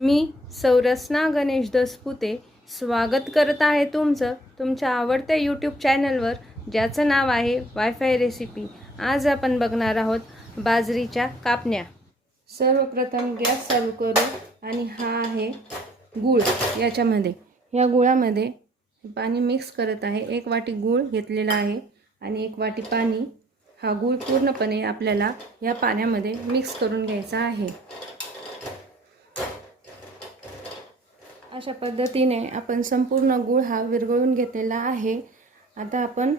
मी सौरसना गणेश दसपुते स्वागत करत आहे तुमच्या आवडत्या यूट्यूब चॅनलवर, ज्याचं नाव आहे वायफाय रेसिपी। आज आपण बघणार आहोत बाजरीच्या कापण्या। सर्वप्रथम गॅस चालू करू आणि हा आहे गूळ। याच्यामध्ये या गुळामध्ये पाणी मिक्स करत आहे। 1 वाटी गूळ घेतलेला आहे आणि 1 वाटी पाणी। हा गूळ पूर्णपणे आपल्याला या पाण्यामध्ये मिक्स करून घ्यायचा आहे। अशा पद्धतीने आपण संपूर्ण गूळ हा विरघळून घेतलेला आहे। आता आपण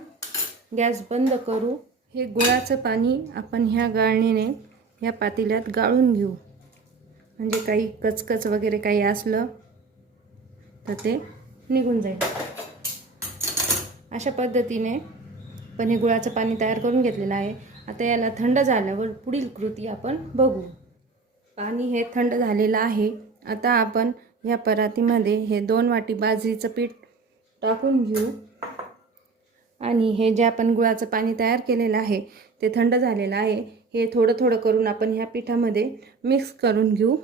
गॅस बंद करू। हे गुळाचं पाणी आपण ह्या गाळणीने या पातेल्यात गाळून घेऊ, म्हणजे काही कचकच वगैरे काही असलं तर ते निघून जाईल। अशा पद्धतीने आपण हे गुळाचं पाणी तयार करून घेतलेलं आहे। आता याला थंड झाल्यावर पुढील कृती आपण बघू। पाणी हे थंड झालेलं आहे। आता आपण या परातीमध्ये हे 2 वाटी बाजरीचं पीठ टाकून घेऊ आणि हे जे आपण गुळाचं पाणी तयार केलेलं आहे ते थंड झालेलं आहे। हे थोडं थोडं करून आपण ह्या पिठामध्ये मिक्स करून घेऊ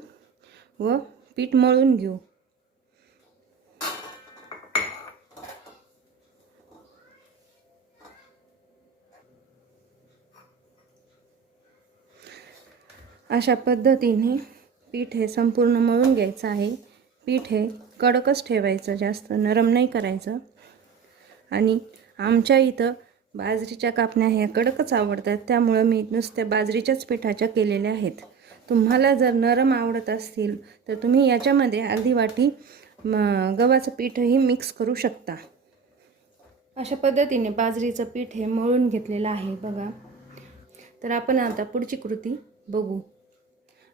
व पीठ मळून घेऊ। अशा पद्धतीने पीठ हे संपूर्ण मळून घ्यायचं आहे। पीठ हे कडकच ठेवायचं, जास्त नरम नाही करायचं। आणि आमच्या इथं बाजरीच्या कापण्या ह्या कडकच आवडतात, त्यामुळे मी नुसत्या बाजरीच्याच पिठाच्या केलेल्या आहेत। तुम्हाला जर नरम आवडत असतील तर तुम्ही याच्यामध्ये अर्धी वाटी गव्हाचं पीठही मिक्स करू शकता। अशा पद्धतीने बाजरीचं पीठ हे मळून घेतलेलं आहे बघा। तर आपण आता पुढची कृती बघू।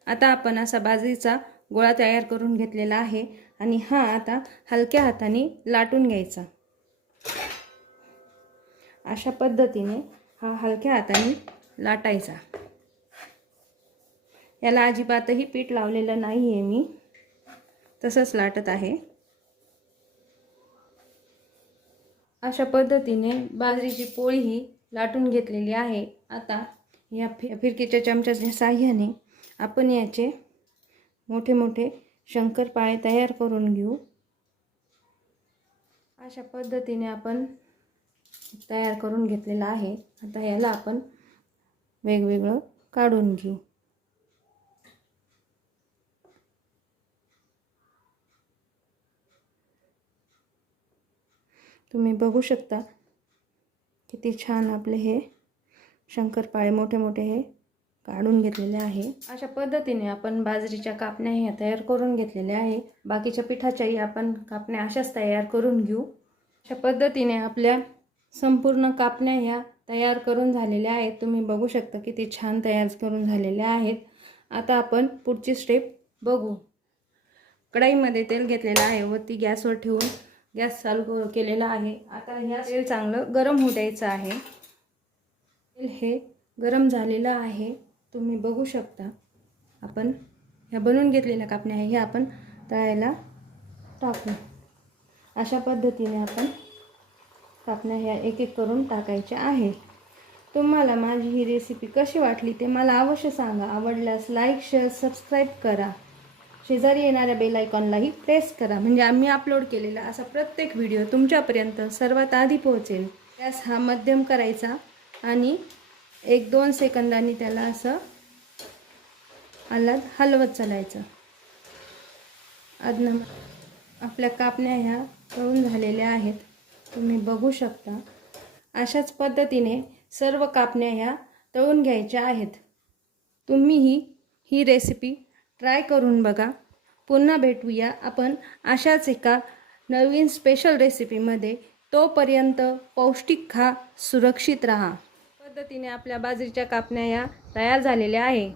आता आपण असा बाजरीचा गोळा तयार करून घेतलेला आहे आणि हा आता हलक्या हाताने लाटून घ्यायचा। अशा पद्धतीने हा हलक्या हाताने लाटायचा। याला अजिबातही पीठ लावलेलं नाही आहे, मी तसंच लाटत आहे। अशा पद्धतीने बाजरीची पोळी ही लाटून घेतलेली आहे। आता या फिरकीच्या चमच्याच्या साहाय्याने आपण याचे मोठे मोठे शंकरपाळे तयार करून घेऊ। अशा पद्धतीने आपण तयार करून घेतलेला आहे। आता याला आपण वेगवेगळं काढून घेऊ। तुम्ही बघू शकता किती छान आपले हे शंकरपाळे मोठे मोठे हे काढून घेतलेले आहे। अशा पद्धतीने आपण बाजरीच्या कापण्या ह्या तयार करून घेतलेल्या आहे। बाकीच्या पिठाच्याही आपण कापण्या अशाच तयार करून घेऊ। अशा पद्धतीने आपल्या संपूर्ण कापण्या ह्या तयार करून झालेल्या आहेत। तुम्ही बघू शकता किती छान तयार करून झालेल्या आहेत। आता आपण पुढची स्टेप बघू। कढईमध्ये तेल घेतलेलं आहे व ती गॅसवर ठेवून गॅस चालू केलेला आहे। आता ह्या तेल चांगलं गरम होऊ द्यायचं आहे। तेल हे गरम झालेलं आहे, तुम्ही बघू शकता। आपण ह्या बनवून घेतलेल्या कापण्या आहे ह्या आपण तळायला टाकू। अशा पद्धतीने आपण कापण्या ह्या एक एक करून टाकायच्या आहे। तुम्हाला माझी ही रेसिपी कशी वाटली ते मला अवश्य सांगा। आवडल्यास लाईक, शेअर, सबस्क्राईब करा। शेजारी येणाऱ्या बेल आयकॉनलाही प्रेस करा, म्हणजे आम्ही अपलोड केलेला असा प्रत्येक व्हिडिओ तुमच्यापर्यंत सर्वात आधी पोहोचेल। गॅस हा मध्यम करायचा आणि 1-2 सेकंदांनी त्याला असं हलवत चालायचं। आपल्या कापण्या ह्या तळून झालेल्या आहेत, तुम्ही बघू शकता। अशाच पद्धतीने सर्व कापण्या ह्या तळून घ्यायच्या आहेत। तुम्हीही ही रेसिपी ट्राय करून बघा। पुन्हा भेटूया आपण अशाच एका नवीन स्पेशल रेसिपीमध्ये। तोपर्यंत पौष्टिक खा, सुरक्षित राहा। पद्धतीने आपल्या बाजरीच्या कापण्या या तयार झालेल्या आहे।